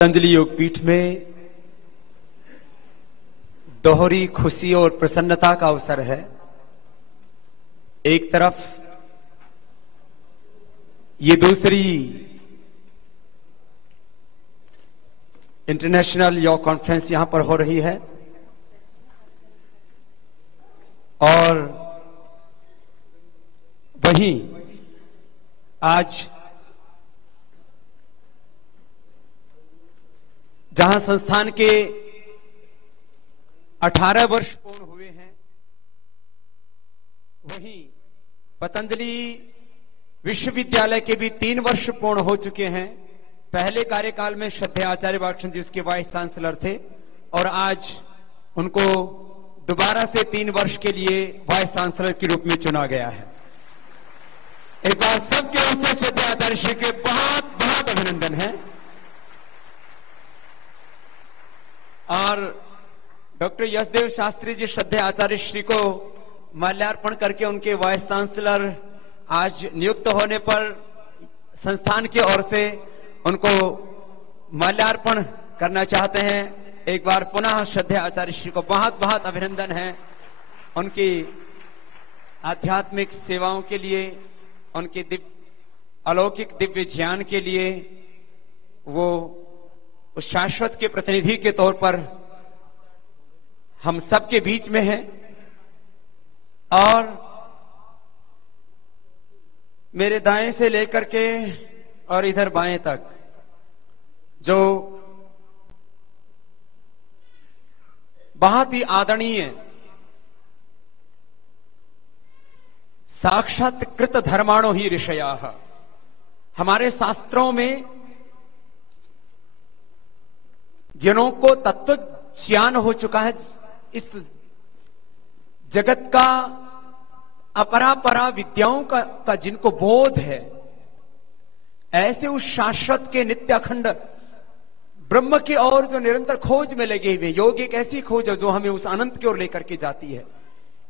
पतंजलि योगपीठ में दोहरी खुशी और प्रसन्नता का अवसर है। एक तरफ ये दूसरी इंटरनेशनल योग कॉन्फ्रेंस यहां पर हो रही है और वहीं आज जहां संस्थान के 18 वर्ष पूर्ण हुए हैं, वहीं पतंजलि विश्वविद्यालय के भी 3 वर्ष पूर्ण हो चुके हैं। पहले कार्यकाल में श्रद्धेय आचार्य बालकृष्ण जी उसके वाइस चांसलर थे और आज उनको दोबारा से 3 वर्ष के लिए वाइस चांसलर के रूप में चुना गया है। एक बार सबके ओर से श्रद्धेय आचार्य श्री के बहुत बहुत अभिनंदन है। और डॉक्टर यशदेव शास्त्री जी श्रद्धेय आचार्य श्री को माल्यार्पण करके उनके वाइस चांसलर आज नियुक्त होने पर संस्थान की ओर से उनको माल्यार्पण करना चाहते हैं। एक बार पुनः श्रद्धेय आचार्य श्री को बहुत बहुत अभिनंदन है उनकी आध्यात्मिक सेवाओं के लिए, उनके अलौकिक दिव्य ज्ञान के लिए। वो उस शाश्वत के प्रतिनिधि के तौर पर हम सबके बीच में हैं और मेरे दाएं से लेकर के और इधर बाएं तक जो बहुत ही आदरणीय साक्षात कृत धर्माणो ही ऋषयाः, हमारे शास्त्रों में जिन्हों को तत्व ज्ञान हो चुका है, इस जगत का अपरापरा विद्याओं का जिनको बोध है, ऐसे उस शाश्वत के नित्य अखंड ब्रह्म की ओर जो निरंतर खोज में लगे हुए। योग एक ऐसी खोज है जो हमें उस अनंत की ओर लेकर के जाती है।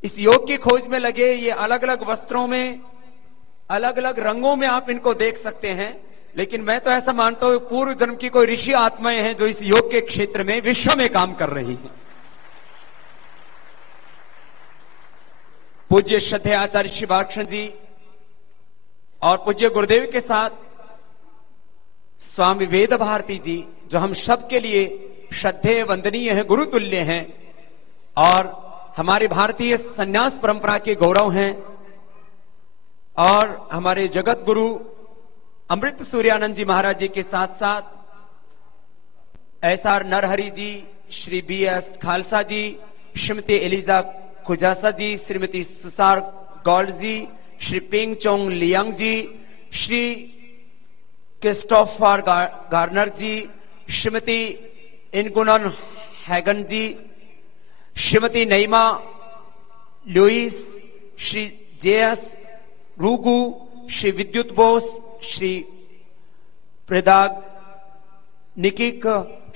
इस योग की खोज में लगे ये अलग अलग वस्त्रों में, अलग अलग रंगों में आप इनको देख सकते हैं, लेकिन मैं तो ऐसा मानता हूं पूर्व जन्म की कोई ऋषि आत्माएं हैं जो इस योग के क्षेत्र में विश्व में काम कर रही हैं। पूज्य श्रद्धेय आचार्य श्री बालकृष्ण जी और पूज्य गुरुदेव के साथ स्वामी वेद भारती जी, जो हम सब के लिए श्रद्धेय वंदनीय है, गुरुतुल्य हैं और हमारी भारतीय संन्यास परंपरा के गौरव हैं, और हमारे जगत गुरु अमृत सूर्यानंद जी महाराज जी के साथ साथ SR Narahari ji, Shri BS Khalsa ji, Shrimati Eliza खुजासा जी, श्रीमती सुसार Gould ji, Shri Ping Chong Liang ji, Shri Christopher Garner ji, Shrimati इनगुनन Hagen ji, Shrimati Naima Lewis, Shri JS रूगू, श्री विद्युत बोस, श्री प्रदाग निकिक,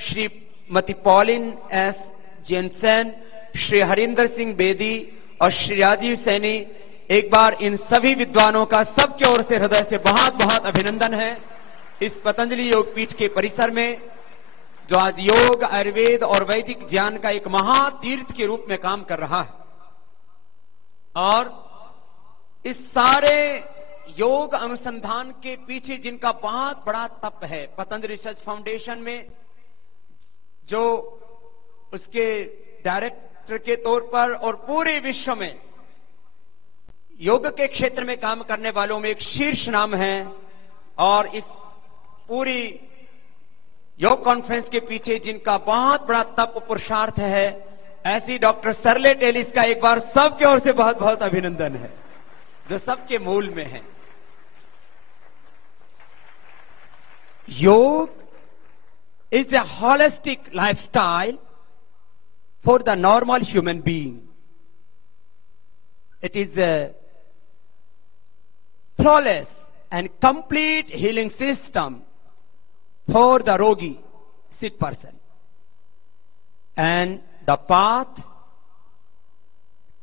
Shrimati Pauline S Jensen, Shri Harinder Singh Bedi और श्री राजीव सैनी। एक बार इन सभी विद्वानों का सबके ओर से हृदय से बहुत बहुत अभिनंदन है इस पतंजलि योगपीठ के परिसर में, जो आज योग, आयुर्वेद और वैदिक ज्ञान का एक महातीर्थ के रूप में काम कर रहा है। और इस सारे योग अनुसंधान के पीछे जिनका बहुत बड़ा तप है, पतंजलि रिसर्च फाउंडेशन में जो उसके डायरेक्टर के तौर पर और पूरे विश्व में योग के क्षेत्र में काम करने वालों में एक शीर्ष नाम है। और इस पूरी योग कॉन्फ्रेंस के पीछे जिनका बहुत बड़ा तप पुरुषार्थ है, ऐसी डॉक्टर सरले टेलिस का एक बार सबके ओर से बहुत बहुत अभिनंदन है, जो सबके मूल में है। Yoga is a holistic lifestyle for the normal human being. It is a flawless and complete healing system for the rogi, sick person, and the path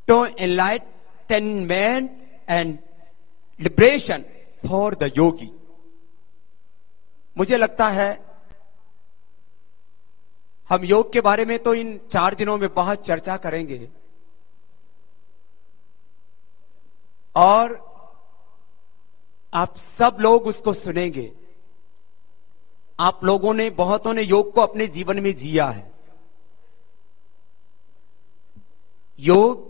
to enlightenment and liberation for the yogi. मुझे लगता है हम योग के बारे में तो इन 4 दिनों में बहुत चर्चा करेंगे और आप सब लोग उसको सुनेंगे। आप लोगों ने, बहुतों ने योग को अपने जीवन में जिया है। योग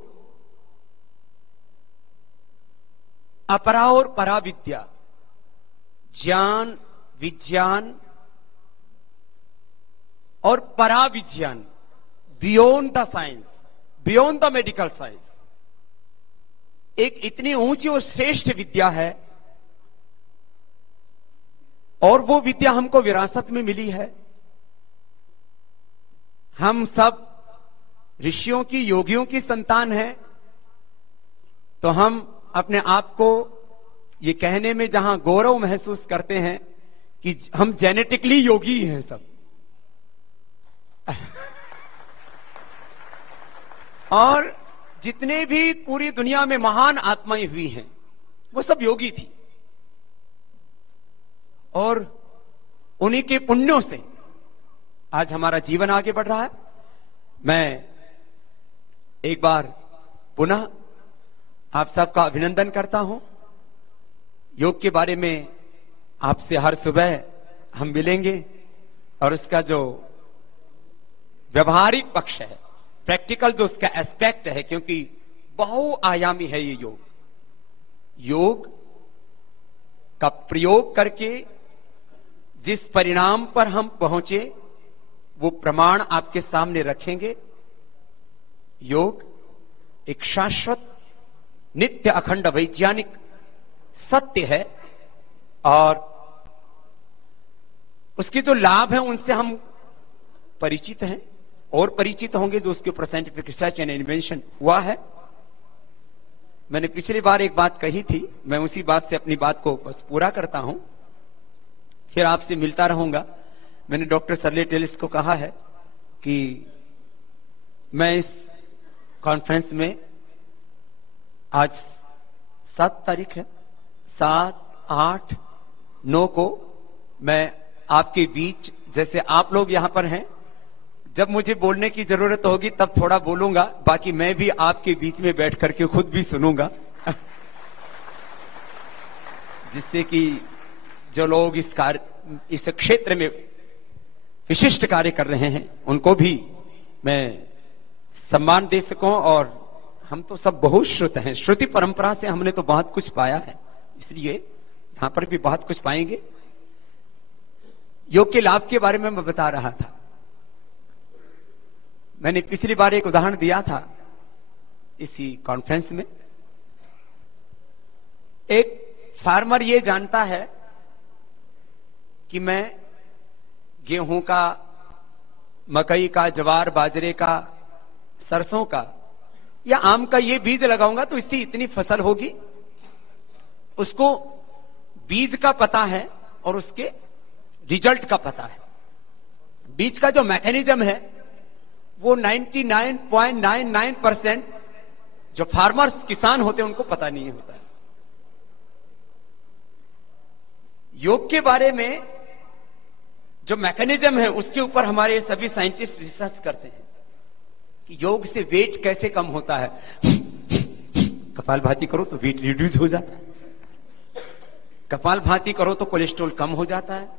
अपरा और परा विद्या, ज्ञान, विज्ञान और परा विज्ञान, beyond the science, beyond the medical science, एक इतनी ऊंची और श्रेष्ठ विद्या है और वो विद्या हमको विरासत में मिली है। हम सब ऋषियों की, योगियों की संतान हैं, तो हम अपने आप को ये कहने में जहां गौरव महसूस करते हैं कि हम जेनेटिकली योगी हैं सब। और जितने भी पूरी दुनिया में महान आत्माएं हुई हैं वो सब योगी थी और उन्हीं के पुण्यों से आज हमारा जीवन आगे बढ़ रहा है। मैं एक बार पुनः आप सबका अभिनंदन करता हूं। योग के बारे में आपसे हर सुबह हम मिलेंगे और उसका जो व्यवहारिक पक्ष है, प्रैक्टिकल जो उसका एस्पेक्ट है, क्योंकि बहुआयामी है ये योग। योग का प्रयोग करके जिस परिणाम पर हम पहुंचे वो प्रमाण आपके सामने रखेंगे। योग एक शाश्वत, नित्य, अखंड वैज्ञानिक सत्य है और उसके जो लाभ हैं उनसे हम परिचित हैं और परिचित होंगे जो उसके ऊपर साइंटिफिक रिसर्च एंड इन्वेंशन हुआ है। मैंने पिछली बार एक बात कही थी, मैं उसी बात से अपनी बात को बस पूरा करता हूं, फिर आपसे मिलता रहूंगा। मैंने डॉक्टर सरले टेलिस को कहा है कि मैं इस कॉन्फ्रेंस में, आज 7 तारीख है, 7, 8, 9 को मैं आपके बीच, जैसे आप लोग यहां पर हैं, जब मुझे बोलने की जरूरत होगी तब थोड़ा बोलूंगा, बाकी मैं भी आपके बीच में बैठ करके खुद भी सुनूंगा जिससे कि जो लोग इस क्षेत्र में विशिष्ट कार्य कर रहे हैं उनको भी मैं सम्मान दे सकूं। और हम तो सब बहुत श्रुत हैं, श्रुति परंपरा से हमने तो बहुत कुछ पाया है, इसलिए यहां पर भी बहुत कुछ पाएंगे। योग के लाभ के बारे में मैं बता रहा था। मैंने पिछली बार एक उदाहरण दिया था इसी कॉन्फ्रेंस में। एक फार्मर ये जानता है कि मैं गेहूं का, मकई का, ज्वार, बाजरे का, सरसों का या आम का ये बीज लगाऊंगा तो इससे इतनी फसल होगी। उसको बीज का पता है और उसके रिजल्ट का पता है। बीज का जो मैकेनिज्म है वो 99.99% जो फार्मर्स, किसान होते हैं, उनको पता नहीं होता है। योग के बारे में जो मैकेनिज्म है उसके ऊपर हमारे सभी साइंटिस्ट रिसर्च करते हैं कि योग से वेट कैसे कम होता है। कपालभाति करो तो वेट रिड्यूस हो जाता है, कपालभाति करो तो कोलेस्ट्रॉल कम हो जाता है,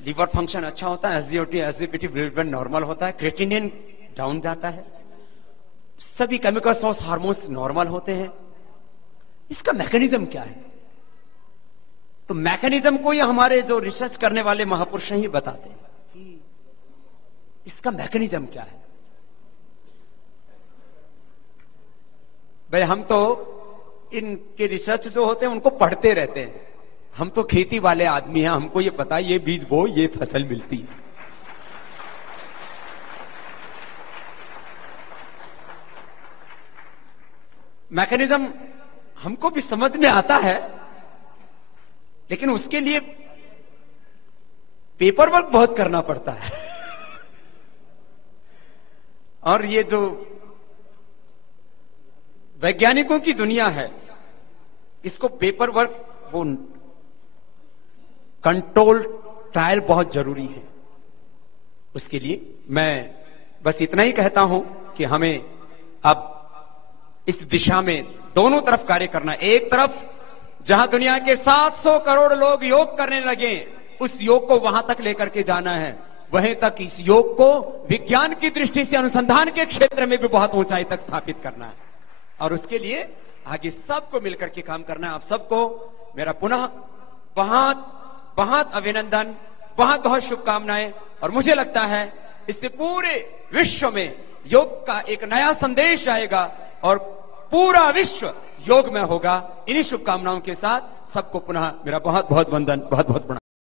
लीवर फंक्शन अच्छा होता है, एसिडिटी ब्लड नॉर्मल होता है, क्रेटिनिन डाउन जाता है, सभी केमिकल सोर्स हार्मोन्स नॉर्मल होते हैं। इसका मैकेनिज्म क्या है? तो मैकेनिज्म को ये हमारे जो रिसर्च करने वाले महापुरुष ही बताते हैं कि इसका मैकेनिज्म क्या है। भाई हम तो इनके रिसर्च जो होते हैं उनको पढ़ते रहते हैं, हम तो खेती वाले आदमी हैं, हमको ये पता है ये बीज बो ये फसल मिलती है। मैकेनिज्म हमको भी समझ में आता है, लेकिन उसके लिए पेपर वर्क बहुत करना पड़ता है और ये जो वैज्ञानिकों की दुनिया है, इसको पेपर वर्क, वो कंट्रोल ट्रायल बहुत जरूरी है। उसके लिए मैं बस इतना ही कहता हूं कि हमें अब इस दिशा में दोनों तरफ कार्य करना। एक तरफ जहां दुनिया के 700 करोड़ लोग योग करने लगे, उस योग को वहां तक लेकर के जाना है। वहीं तक इस योग को विज्ञान की दृष्टि से अनुसंधान के क्षेत्र में भी बहुत ऊंचाई तक स्थापित करना है, और उसके लिए आगे सबको मिलकर के काम करना है। आप सबको मेरा पुनः बहुत बहुत अभिनंदन, बहुत बहुत शुभकामनाएं। और मुझे लगता है इससे पूरे विश्व में योग का एक नया संदेश आएगा और पूरा विश्व योग में होगा। इन्हीं शुभकामनाओं के साथ सबको पुनः मेरा बहुत बहुत वंदन, बहुत बहुत प्रणाम।